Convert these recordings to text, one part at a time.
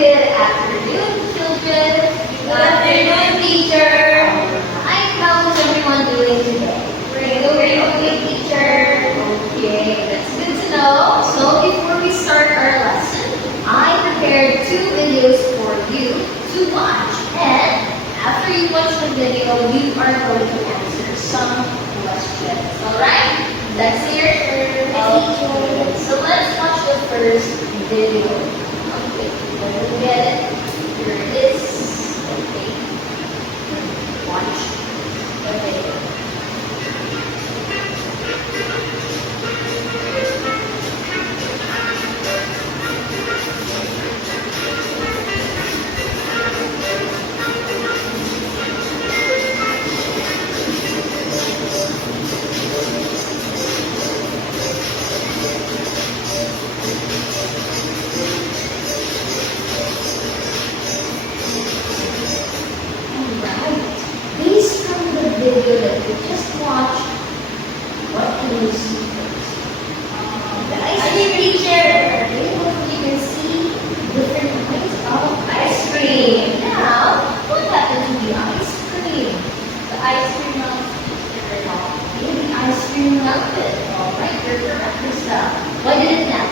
Good afternoon, children. Good afternoon, teacher. Hi, how is everyone doing today? We're doing okay, teacher. Okay, that's good to know. So before we start our lesson, I prepared 2 videos for you to watch. And after you watch the video, you are going to answer some questions. Alright? Let's hear it. Okay. So let's watch the first video. Okay, let me get it. Here it is. Okay. Watch the video. Based on the video that we just watched, what can you see first? The ice cream teacher. Okay, well, you can see different kinds of ice cream. Now, what happened to the ice cream? The ice cream melted. Okay, the ice cream melted. Alright, you're correct, Krista. Why did it melt?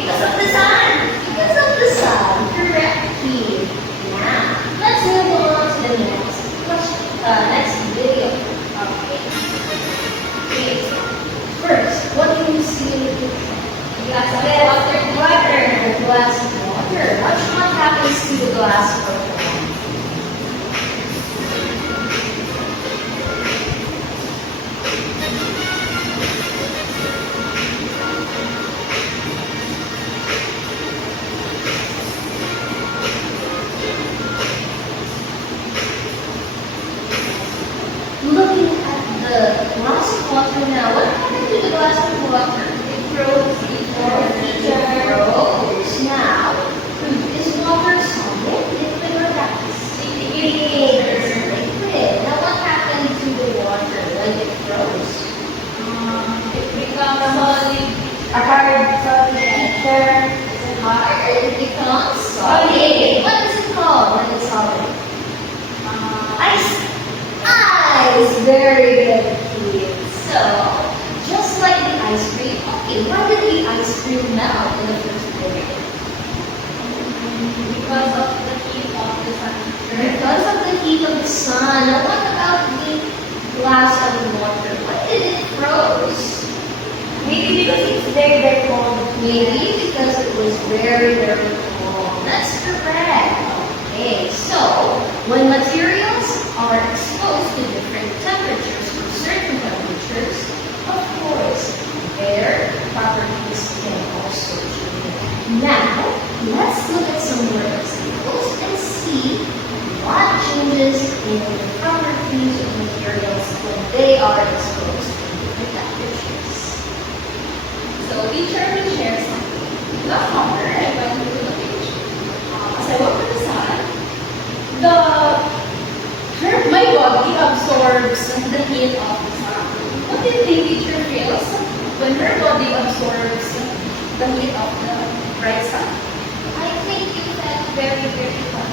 Because of the sun. Because of the sun. Correct, Keith. Now, let's move on to the next question. Next video. Okay. First, what can you see in the picture? Glass of water. A glass of water. What happens to the glass of water? Looking at the glass of water now, what happened to the glass of water? It froze. It froze. Now, is water solid, liquid, or gas? Liquid. It's liquid. Now, what happened to the water when it froze? It becomes solid. A hard, solid teacher. Is it hard? It becomes solid. What is it called when it's solid? Ice. Ice. Very good, kids. So, just like the ice cream, okay, why did the ice cream melt in the first place? Because of the heat of the sun. Because of the heat of the sun. Now, what about the glass of water? Why did it froze? Maybe because it's very, very cold. Maybe because it was very, very cold. That's correct. Okay, so when materials are exposed to different temperatures or certain temperatures, of course, their properties can also change. Now, let's look at some more examples and see what changes in the properties of materials when they are exposed to different temperatures. So, teacher will share something. The hotter I went to the page. As I walk to the sun, my body absorbs the heat of the sun. What do you think teacher feels when her body absorbs the heat of the bright sun? I think you felt very, very hot.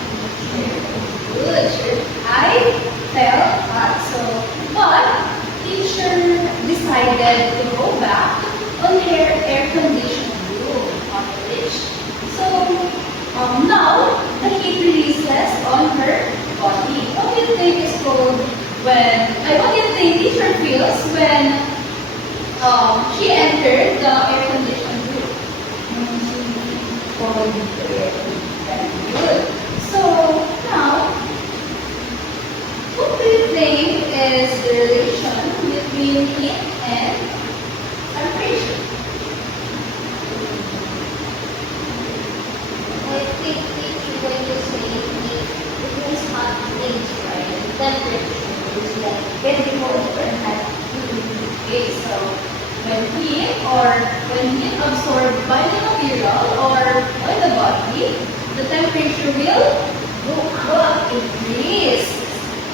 Good. I felt hot. So, but teacher decided to go back on her air-conditioned room on the beach. So, now the heat releases on her body. What do you think is cold what do you think teacher feels when she entered the air-conditioned room? Cold. Very good. So now, what do you think is the relation between heat and temperature? I think you're going to say it means hot things, right? Temperature is like very cold and hot. Okay, so when heat absorbed by the material or by the body, the temperature will go up, increase.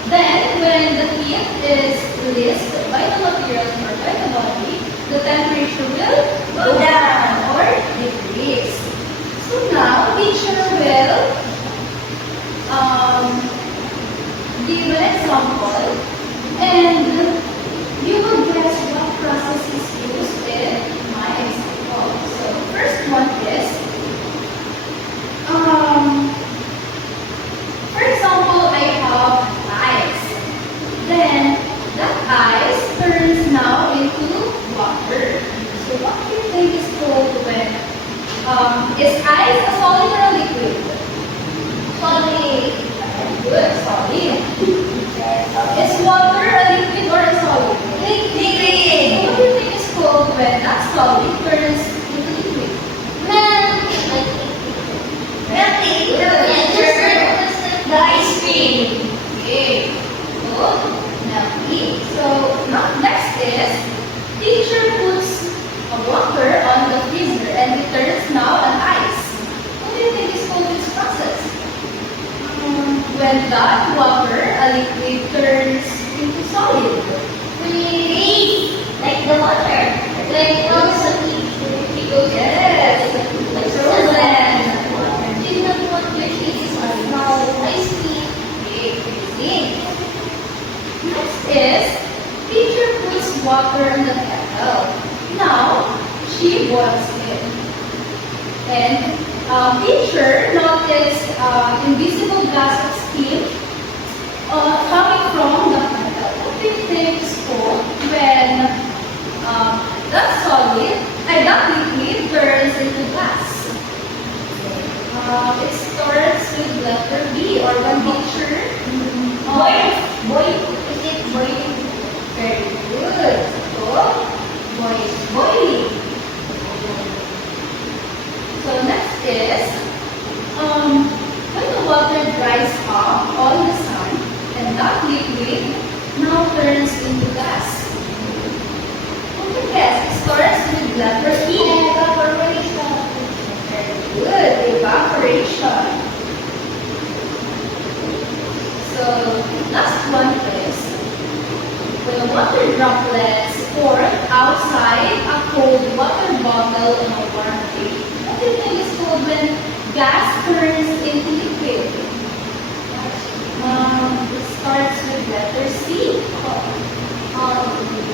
Then when the heat is released by the material or by the body, the temperature will go down or decrease. So now, teacher will give an example, and you will guess what process is used in my example. So, first one is, for example, I have ice. Then, that ice turns now into water. So, what do you think is called when, is ice a solid or a liquid? Solid. Good, solid. Is water a liquid or a solid? Liquid. What do you think is called when that solid turns into liquid? Melting. The ice cream. Okay. So, melting. So, now next is, teacher puts a water on the freezer and it turns now an ice. What do you think is called this process? When that water, a liquid, turns into solid. Freeze. Like the water. Like also Yes. like Frozen. Did not want your cheese now ice cream. Okay, freezing. Next is, teacher puts water in the kettle. Now, she boils it. And teacher noticed invisible gas of steam coming from the kettle. What do you think is called when that solid, that liquid turns into gas? It starts with letter B, or when teacher Boil. Is it boiling? very good. So, boiling. So next is, when the water dries up on the sun, and that liquid now turns into gas. Okay, guess, it starts with letter E. Evaporation. Very good, evaporation. So, last one is, when the water droplets form outside a cold water bottle in a warm day. What do you think is called when gas turns into liquid? It starts with letter C.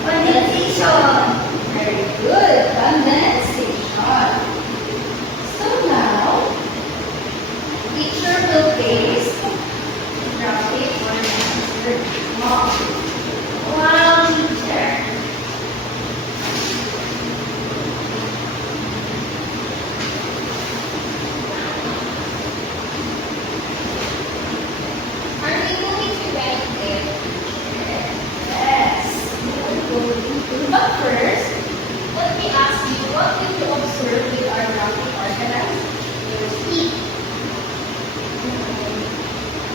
Condensation. Very good, condensation. So now, teacher will paste graphic or answer. Wow, teacher. Are we going to write there? Yes. But first, let me ask you, what did you observe with our graphic organizer? Eat.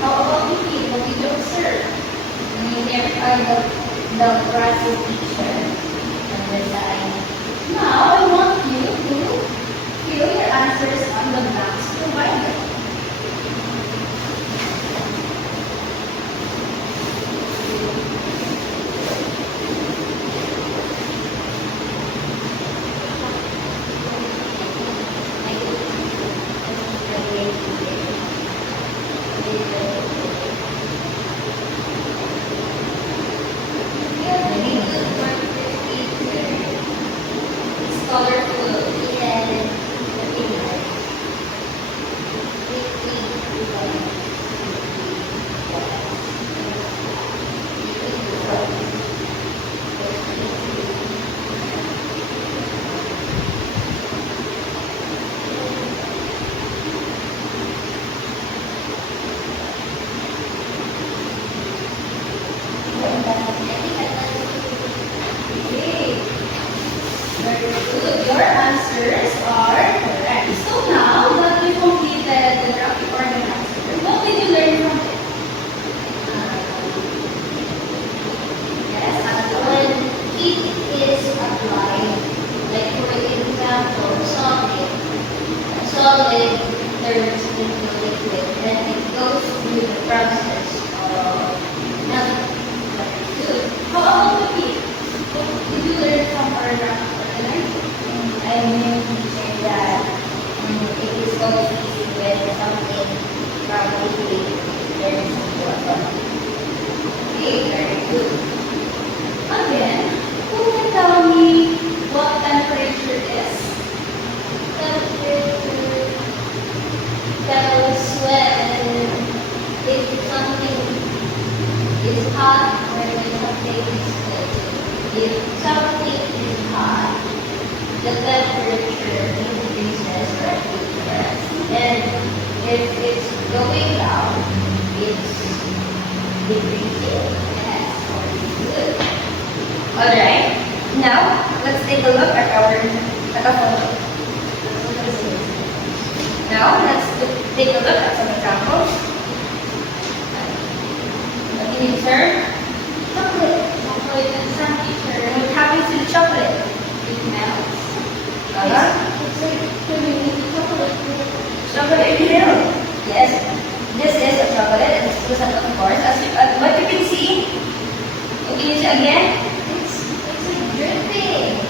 How about you, Pete? What did you observe? There are the process teacher and the sign. Now, I want you to fill your answers on the blanks provided. It's colorful. Okay. Very good. Your answers are correct. So now that we completed the graphic organizer, what did you learn from it? Yes, when heat is applied, like for example, solid turns into liquid, then it goes through the process of melting. Good. How about the heat? What did you learn from our graphic organizer? I mean, teacher, that it is always easy when something from liquid turns into a solid. Okay, very good. Again, who can tell me what temperature is? Temperature tells when if something is hot or when something is cold. If something is hot, the temperature increases or decreases. And if it's going down, it's decreasing. Yes, very good. Alright, now let's take a look at our photo. Now let's take a look at some examples. What can you observe? Chocolate. Chocolate and some teacher. And what happens to the chocolate? It melts. Uh-huh. It's like putting chocolate. Chocolate milk. Yes, this is a chocolate and it's translucent, of course. As what you can see, what can you see again? It's like dripping.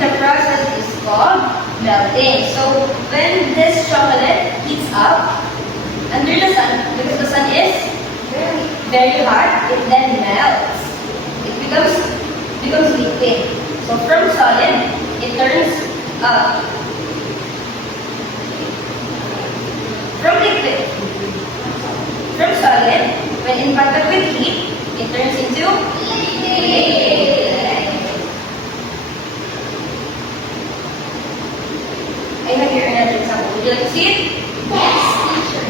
The process is called melting. So when this chocolate heats up under the sun, because the sun is very hot, it then melts. It becomes liquid. So from solid, it turns from liquid. From solid, when in contact with heat, it turns into liquid. I have here another example. Would you like to see it? Yes, teacher.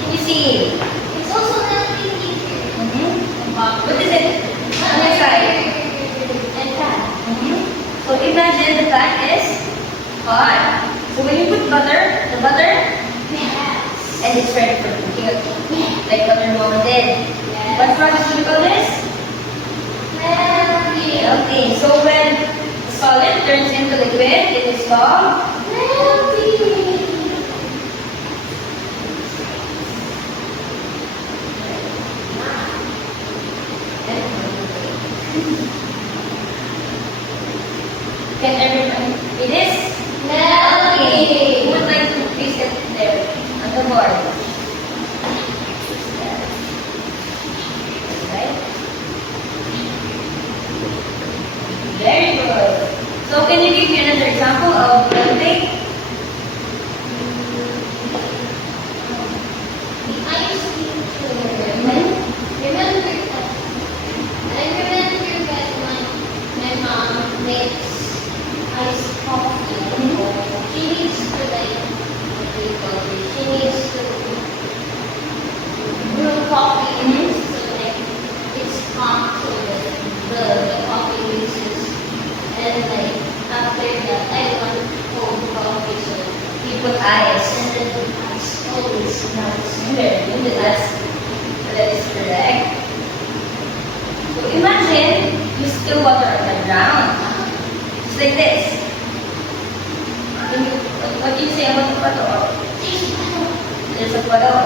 Can you see it? It's also melting teacher. What is it? On your side. And that. So imagine the pan is hot. So when you put butter, the butter, Yes. and it's ready for cooking. Like what your mama did. Yes. What process do you call this? Melting. Melting. So when the solid turns into liquid, it is called Melting. Can everyone? It is Melting. Who would like to place it there on the board? Right? Very good. So can you give me another example of melting? The ice teacher. Remember that. I remember that my mom makes iced coffee. She needs to like what do you call it? She needs to brew coffee so like it's hot so that the coffee mixes and like after that I want cold coffee so You put ice. and then the ice always melts. Very good. That is correct. So imagine you spill water on the ground. Just like this. What do you say about the puddle? There's a puddle.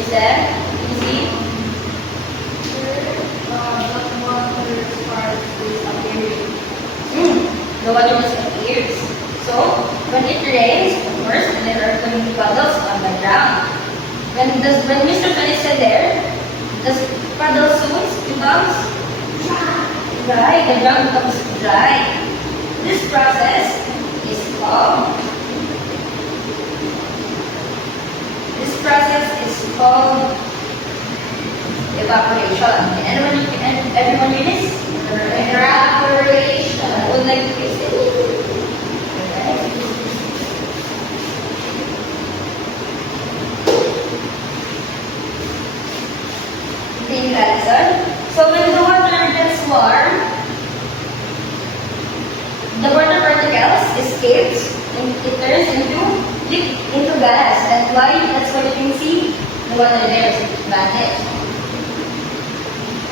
Is there? Can you see? The water just appears. So, when it rains, of course, there are going to be puddles on the ground. When Mr. Tony said there, the puddle soon becomes dry. The ground becomes dry. This process is called evaporation. Can everyone read this? Evaporation. I would like to fix it. Think answer. So when the water gets warm, the water particles escapes and it turns into gas. And why? That's what you can see. The water there is vanished.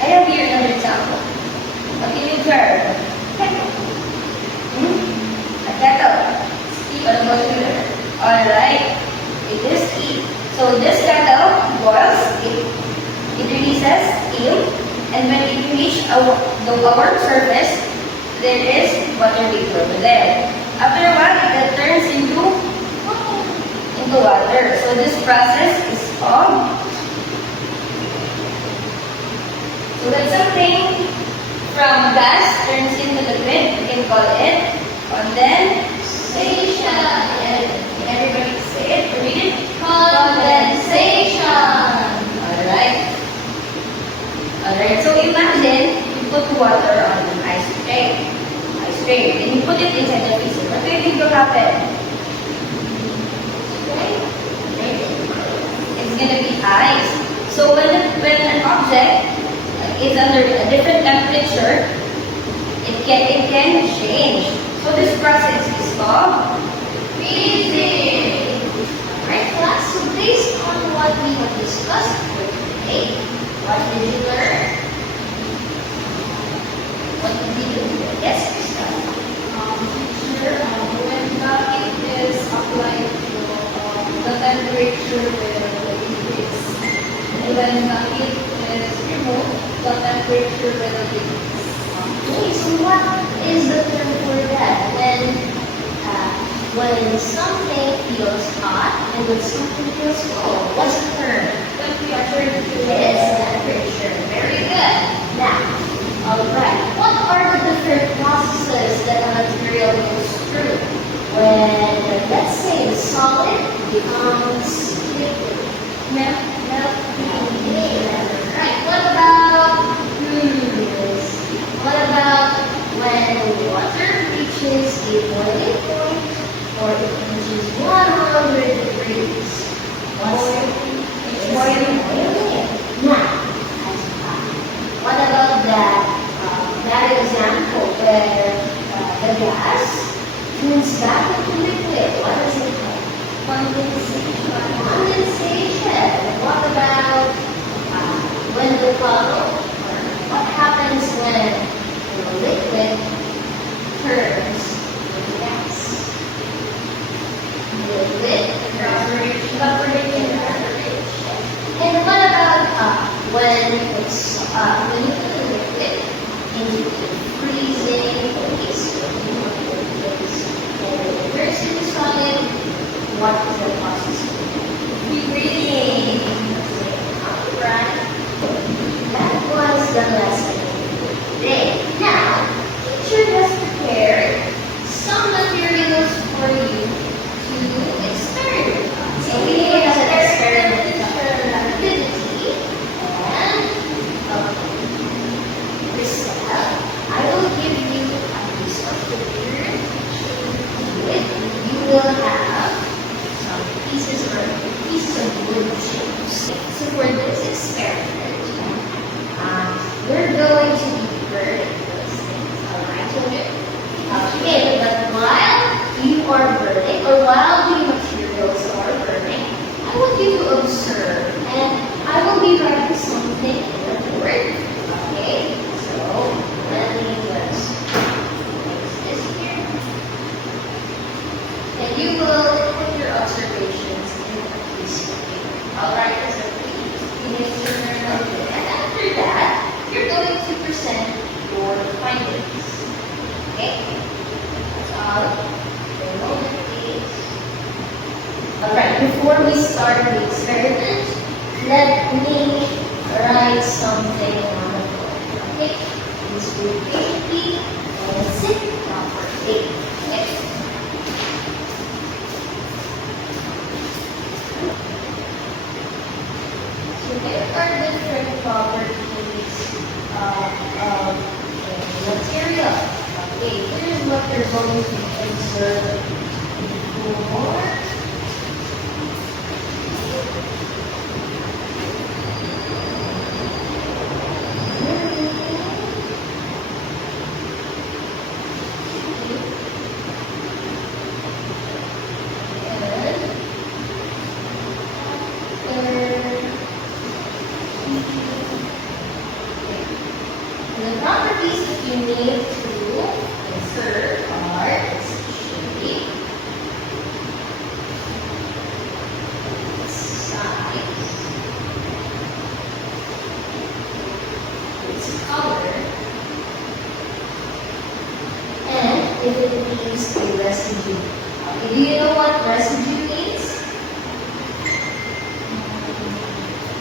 I have here another example. What can you observe? A kettle. Steam or boiler. Alright. It is steam. So this kettle boils, it releases steam, and when it reaches our surface, there is water vapor over there. After a while, it turns into water. So this process is called So when something from gas turns into liquid, we can call it condensation. Can everybody say it? Read it. Condensation. Alright. Alright, so imagine you put water on an ice tray. Ice tray. Then you put it inside the freezer. What do you think will happen? It's gonna be ice. So when an object is under a different temperature, it can change. So this process is called Freezing. Alright, class. So based on what we have discussed for today, what did you learn? What did you do? Yes, Krista. When the heat is applied to the temperature will increase. And when the heat is removed, the temperature will decrease. Okay, so what is the term for that? When something feels hot and when something feels cold, what's the term? Temperature It is temperature. Very good. Now, alright, what are the different processes that a material goes through when, let's say, the solid becomes liquid? Melting. Right. What about when water reaches a boiling point or it reaches 100 degrees? It's boiling. Now, what about that example where the gas turns back into liquid? What is it called? Condensation. What about when the bubble? What happens when the liquid turns into gas? Liquid evaporation. And what about when you put the liquid into a freezing place, and it turns into solid? What is the process? Freezing. Alright. That was the lesson for today. Now, teacher has prepared some materials for you to experiment on. So we have an experimental activity, and Christelle, I will give you a piece of paper. You will have some pieces of wood chips. So for this experiment, we're going to be burning those things. Alright, okay? Okay, but while you are burning, or while the materials are burning, I want you to observe, and I will be writing something in the board. Okay? So, let me just place this here. And you will put your observations in a piece of paper. Alright, so please, finish your journal. And after that, you're going to present your findings. Okay? That's all. The moment, please. Alright, before we start the experiment, let me write something on the board. Okay? Please read patiently and sit properly. Okay? So there are different properties of material. Okay, here's what you're going to observe before. The properties that you need to observe are its shape, its size, its color, and if it leaves a residue. Okay, do you know what residue means?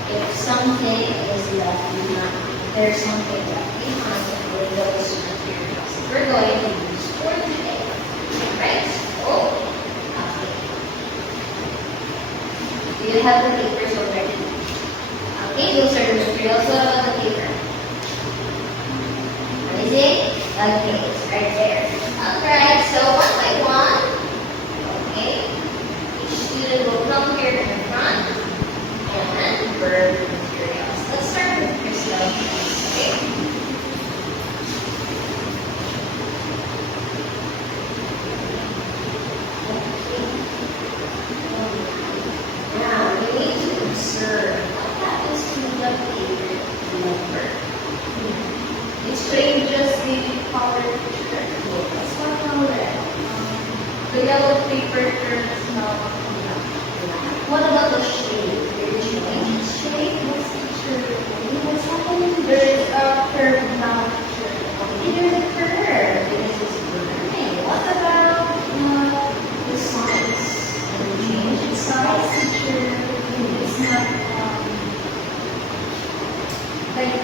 If something is left behind. there's something left behind with those materials we're going to use for today. Right? So, okay. Do you have the papers already? Okay, those are the materials. What about the paper? What is it? Okay, it's right there. Alright, so one by one, okay, each student will come here in the front and burn the materials. Let's start with Crystal. Okay. Now, we need to observe what happens to the paper number. It changes the color picture. That's what color. The yellow paper turns now black. What about the shade? Did it change its shade? What's happening? There is a curve now. Okay, there's a curve. This is burning. What about the size? Did it change its size? It's not like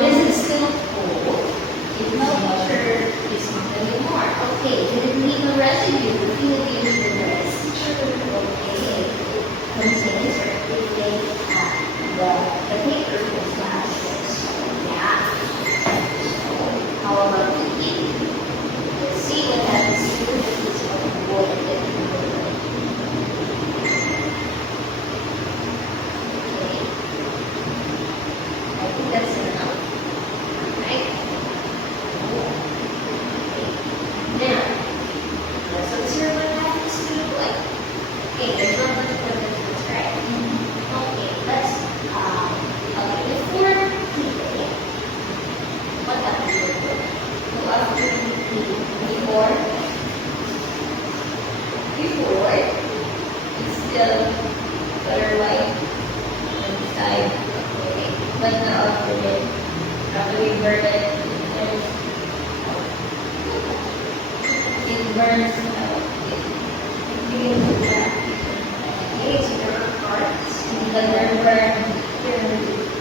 Is it still cold? It's no longer. It's not anymore. Okay, did it leave a residue? The feeling is the residue. Okay, contains or it the paper was plastic. So yeah. So how about the heat? Let's see what happens to the piece of wood that you put in. Okay. I think that's enough. Right? Now, let's observe what happens to the wood. Okay, there's not much of a difference, right? Okay, let's, okay, before heating, what happens to the wood? So after heating, before, it's still color white inside. okay, But now after we burn it, it burns out. It begins to black. okay, so there are parts. And then we're burned.